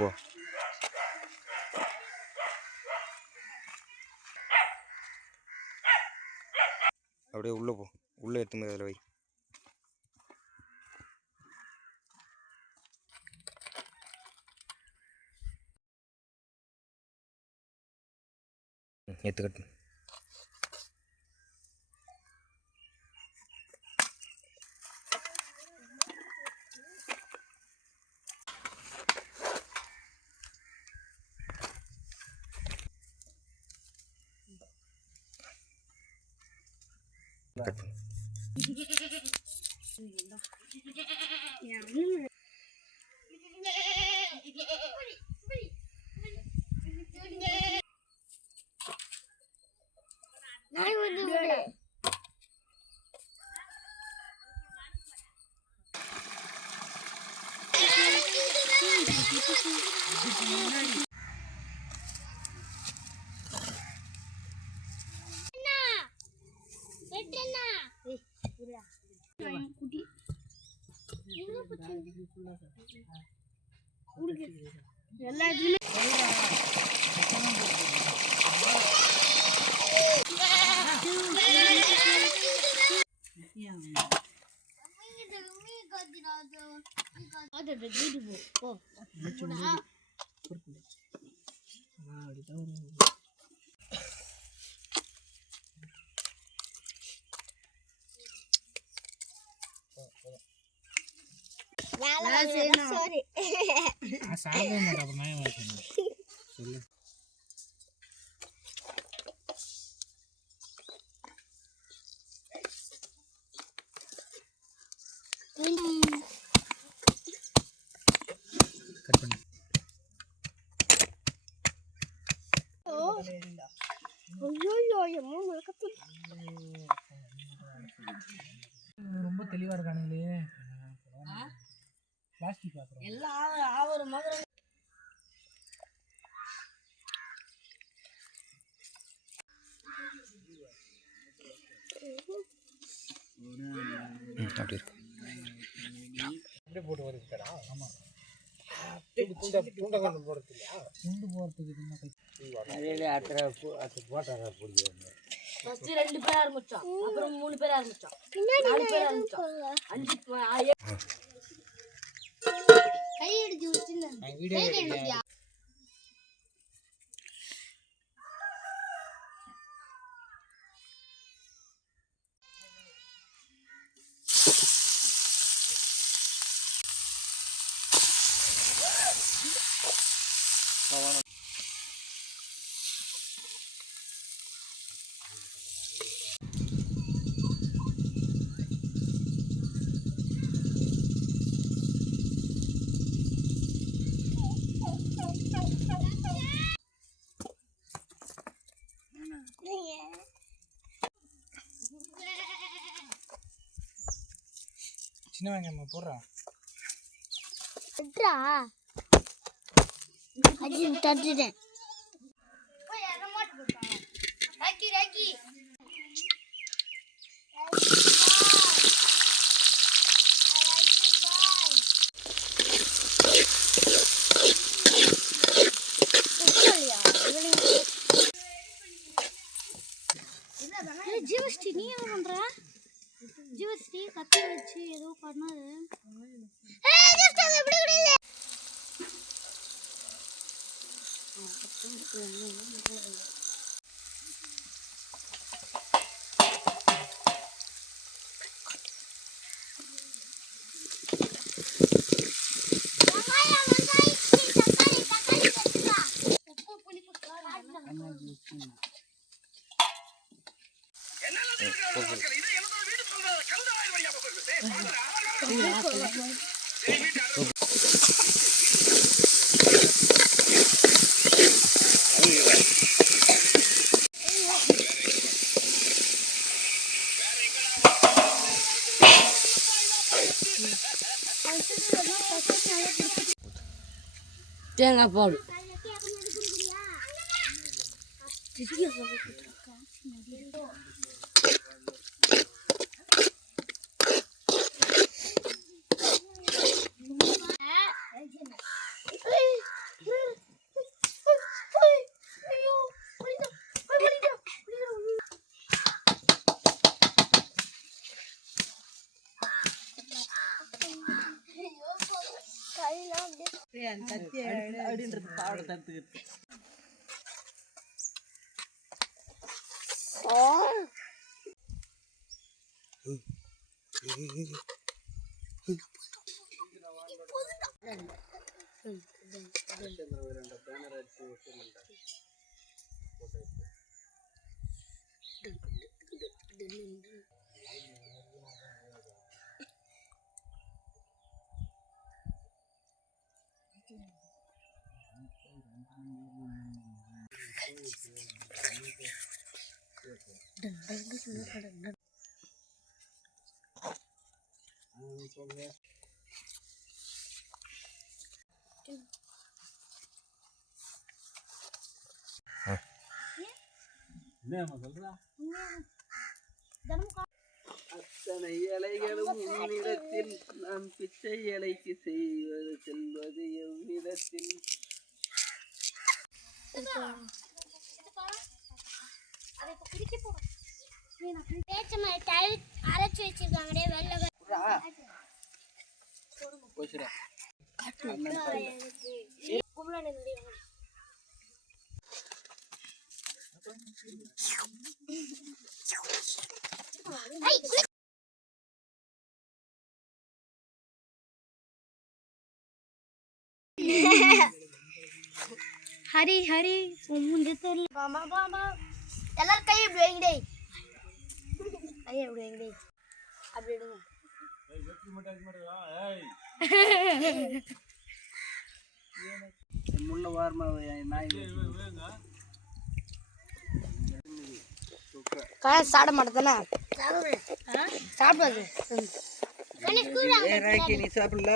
போ அப்படியே உள்ளே போ, உள்ளே எடுத்து அதில் வை. எடுத்துக்கட்டு. கட் பண்ணு. ரொம்ப தெளிவா இருக்கானுங்களே. பிளாஸ்டிக் பாக்குறோம் எல்லாம் ஆவற மாதிரி. அப்படி இருக்கு. இப்படி போட்டு வருதுடா. ஆமா. துண்ட கொண்டு போறது இல்லையா? துண்டு போறதுக்கு என்ன கை? அதேல அத்த போட்டாங்க புடிங்க. ஃபர்ஸ்ட் 2 பேர் ஆரம்பிச்சோம். அப்புறம் 3 பேர் ஆரம்பிச்சோம். 4 பேர் ஆரம்பிச்சோம். 5 கை எடுத்து வச்சிருந்தேன். வீடியோ சின்ன வெங்காயம் போடுறா. எட்ரா அடி தட்டிட்டேன். போய் அத மாட்டு போடுறா. ராக்கி ராக்கி. ஜீவஸ்ரீ நீ என்ன பண்ற? ஜீவஸ்ரீ கத்தி வச்சு ஏதோ பண்ணாது. தேங்காய் பால் அப்படின்றது பாவடை தடுத்துக்கிட்டு என்னம்மா சொல்றா? அத்தனை இலைகளும் உன்னிடத்தில் நான் பிச்சை இலைக்கு செய்வது செல்வது எவ்விடத்தில் அரைச்சி வச்சிருக்காங்க வெள்ளை போச்சுடா. ஹரி ஹரி முஞ்ச தெரியல மாமா மாமா எல்லாரும் கையை இப்படி வைங்கடே கையை இப்படி வைங்கடே அப்படி எடுங்க முள்ள வாரமா நாய் சாப்பிட மாட்டேதானே சாப்பிடாது நீ சாப்பிடல